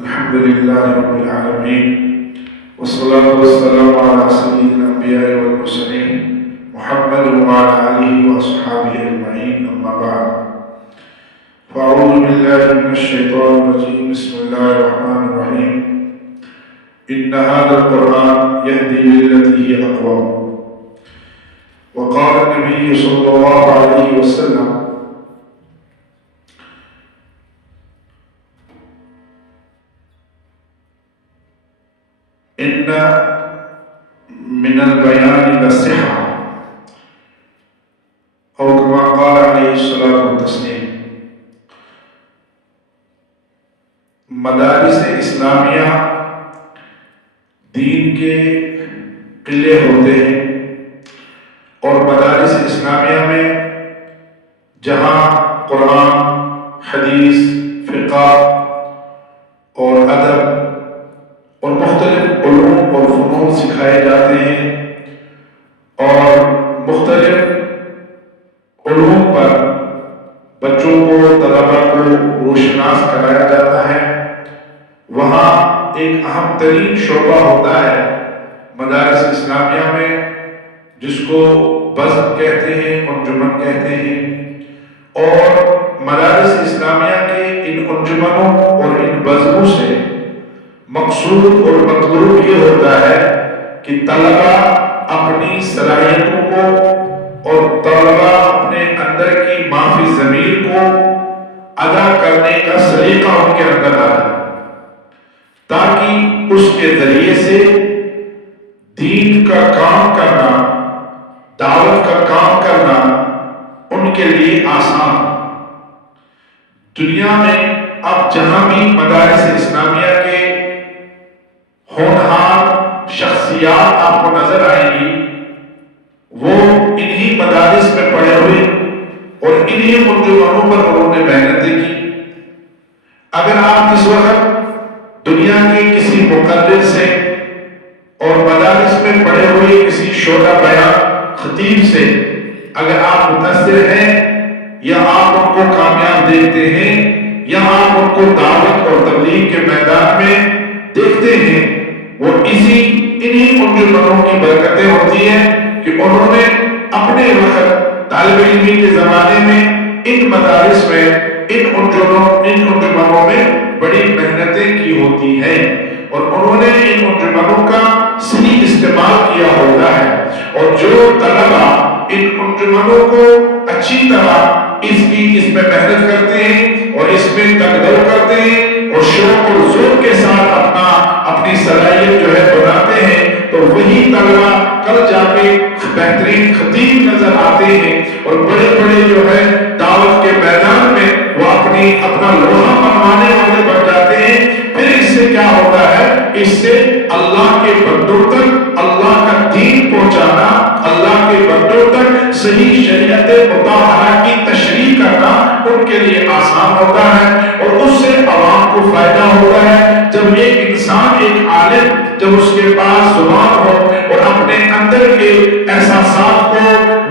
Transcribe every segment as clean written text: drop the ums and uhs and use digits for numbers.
الحمد لله رب العالمين والصلاة والسلام على سيد الأنبياء والمرسلين محمد وعلى آله وأصحابه أجمعين، أما بعد، فأعوذ بالله من الشيطان الرجيم. بسم الله الرحمن الرحيم. إن هذا القرآن يهدي للتي هي أقوم. وقال النبي صلى الله عليه وسلم: إن من البيان للسحر، أو كما قال عليه الصلاة والتسليم. مدارس اسلامیہ دین کے قلعے ہوتے ہیں، اور مدارس اسلامیہ میں جہاں قرآن، حدیث، فقہ اور ادب اور مختلف علوم اور فنون سکھائے جاتے ہیں، اور مختلف علوم پر بچوں کو، طلباء کو روشناس کرایا جاتا ہے، وہاں ایک اہم ترین شعبہ ہوتا ہے مدارس اسلامیہ میں، جس کو بزم کہتے ہیں، انجمن کہتے ہیں. اور مدارس اسلامیہ کے ان انجمنوں اور ان بزموں سے مقصود اور مطلوب یہ ہوتا ہے کہ طلباء اپنی صلاحیتوں کو اور طلباء اپنے اندر کی مافی ضمیر کو ادا کرنے کا سلیقہ ان کے اندر آئے، تاکہ اس کے ذریعے سے دین کا کام کرنا، دعوت کا کام کرنا ان کے لیے آسان ہو. دنیا میں اب جہاں بھی مدارس اسلامیہ کے ہونہار شخصیات آپ کو نظر آئیں گی، وہ انہی مدارس میں پڑھے ہوئے اور انہی انجمنوں پر انہوں نے محنتیں کی. اگر آپ اس وقت دنیا کے کسی مقرر سے اور مدارس میں پڑھے ہوئے کسی شعلہ بیان خطیب سے اگر آپ متاثر ہیں، یا آپ ان کو کامیاب دیکھتے ہیں، یا آپ ان کو دعوت اور تبلیغ کے میدان میں دیکھتے ہیں، وہ انہی انجمنوں کی برکتیں ہوتی ہیں کہ انہوں نے اپنے وقت طالب علمی کے زمانے میں ان مدارس میں، ان انجمنوں میں بڑی محنتیں کی ہوتی ہیں، اور انہوں نے ان انجمنوں کا صحیح استعمال کیا ہوتا ہے. اور جو طلباء ان انجمنوں کو اچھی طرح اس میں محنت کرتے ہیں اور اس میں تقدر کرتے ہیں اور شوق اور ذوق کے ساتھ اپنی صلاحیت جو ہے بناتے ہیں، تو وہی طلباء کل جا کے بہترین خطیب نظر آتے ہیں، اور بڑے بڑے جو ہے دعوت کے میدان میں وہ اپنا لوہا منوانے والے بن جاتے ہیں. پھر اس سے کیا ہوتا ہے؟ اس سے اللہ کے بندوں تک اللہ کا دین پہنچانا، اللہ کے بندوں تک صحیح شریعت مطہرہ کی تشریح کرنا ان کے لیے آسان ہوتا ہے، اور اس سے عوام کو فائدہ ہوتا ہے. جب ایک انسان، ایک عالم، جب اس کے پاس زبان ہو اور اپنے اندر کے احساسات کو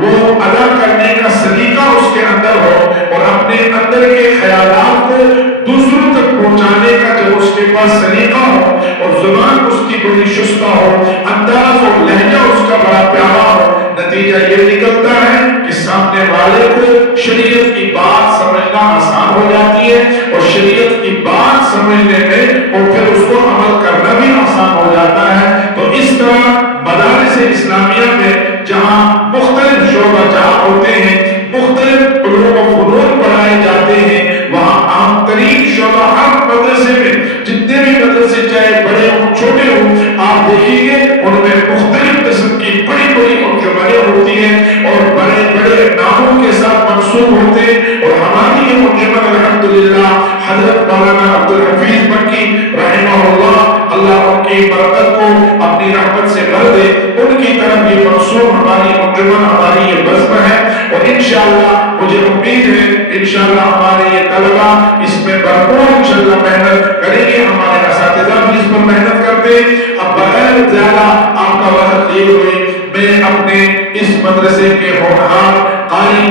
وہ ادا کرنے کا سلیقہ اس کے اندر ہو، اور اپنے اندر کے خیالات کو دوسروں تک پہنچانے کا جب اس کے پاس سلیقہ ہو، اور زبان اس کی بڑی شستہ ہو، انداز اور لہجہ اس کا بڑا پیارا ہو، نتیجہ یہ نکلتا ہے کہ سامنے والے کو شریعت کی بات سمجھنا آسان ہو جاتی ہے، اور شریعت کی بات سمجھنے میں اور پھر اس کو عمل کرنا بھی آسان ہو جاتا ہے. تو اس طرح مدارس اسلامیہ میں جہاں مختلف شعبہ جات ہوتے ہیں، مختلف علوم و فنون پڑھائے جاتے ہیں، وہاں عام ترین شعبہ ہر مدرسے میں، جتنے بھی مدرسے چاہے بڑے ہوں چھوٹے ہوں، آپ دیکھیں گے ان میں مختلف قسم کی بڑی بڑی انجمنیں ہوتی ہیں اور بڑے بڑے ناموں کے ساتھ منسوب ہوتے ہیں. اور ہماری یہ انجمن الحمدللہ حضرت مولانا عبدالحفیظ مکی رحمہ اللہ ان کی برکت کو اپنی رحمت سے بھر دے، ان کی طرف یہ منسوب ہماری انجمن، ہماری یہ بزم ہے. اور انشاءاللہ مجھے امید ہے انشاءاللہ ہمارے یہ طلباء اس میں بھرپور انشاءاللہ محنت کریں گے. ہمارے اساتذہ بھی اس پر محنت کرتے. اب بغیر زیادہ آپ کا وقت لیے ہوئے میں اپنے اس مدرسے کے ہونہار قاری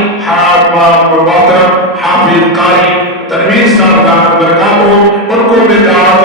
محترم حافظ قاری تنویر صاحب دامت برکاتہ ان کو میں دعوت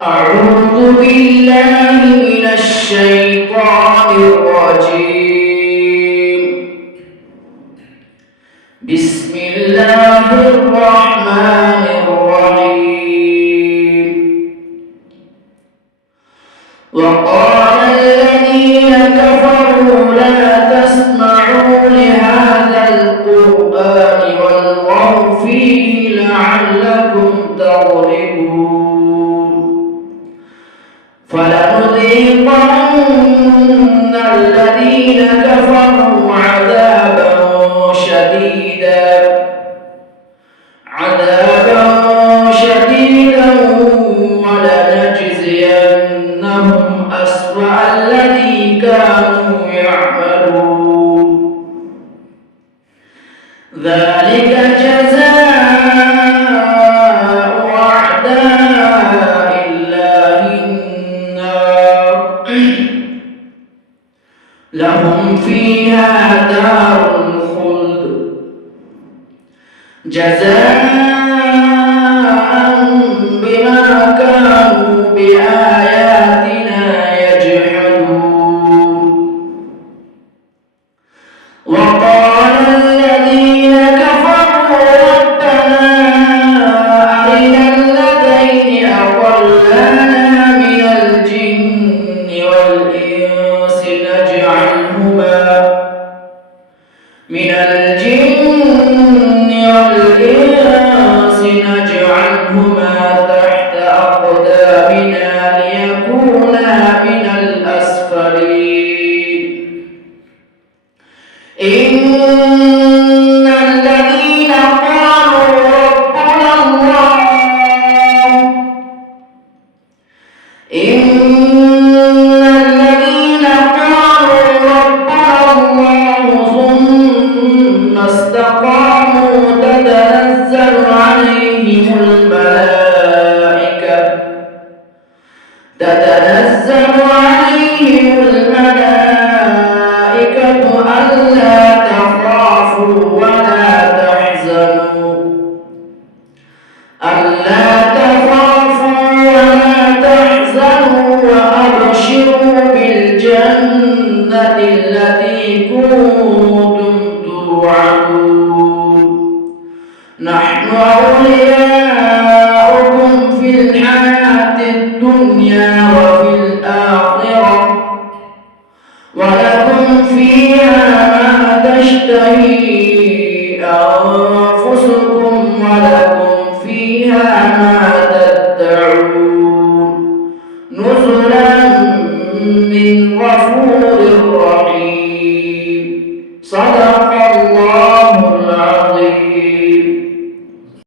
أعوذ بالله من الشيطان الرجيم. بسم الله الرحمن الرحيم. وقال الذين كفروا لا تسمعوا لهذا القرآن والغوا فيه لعلكم تغلبون. فلنذيقن الذين كفروا عذابا شديدا ولنجزينهم أسوأ الذي كانوا يعملون. ذلك جزاء أعداء الله النار لهم فيها دار الخلد جزاء بما كانوا بآياتنا يجحدون. وقال الذين كفروا ربنا أرنا الذين أضلانا من الجن والإنس نجعلهما تحت أقدامنا ليكونا من الأسفلين. إن الذين قالوا ربنا الله ثم استقاموا تتنزل عليهم الملائكة ألا تخافوا ولا تحزنوا وأبشروا بالجنة التي كنتم توعدون. نحن أولياؤكم في الحياة الدنيا وفي الآخرة ولكم فيها ما تشتهي أنفسكم ولكم فيها ما تدعون. نزلا من غفور رحيم.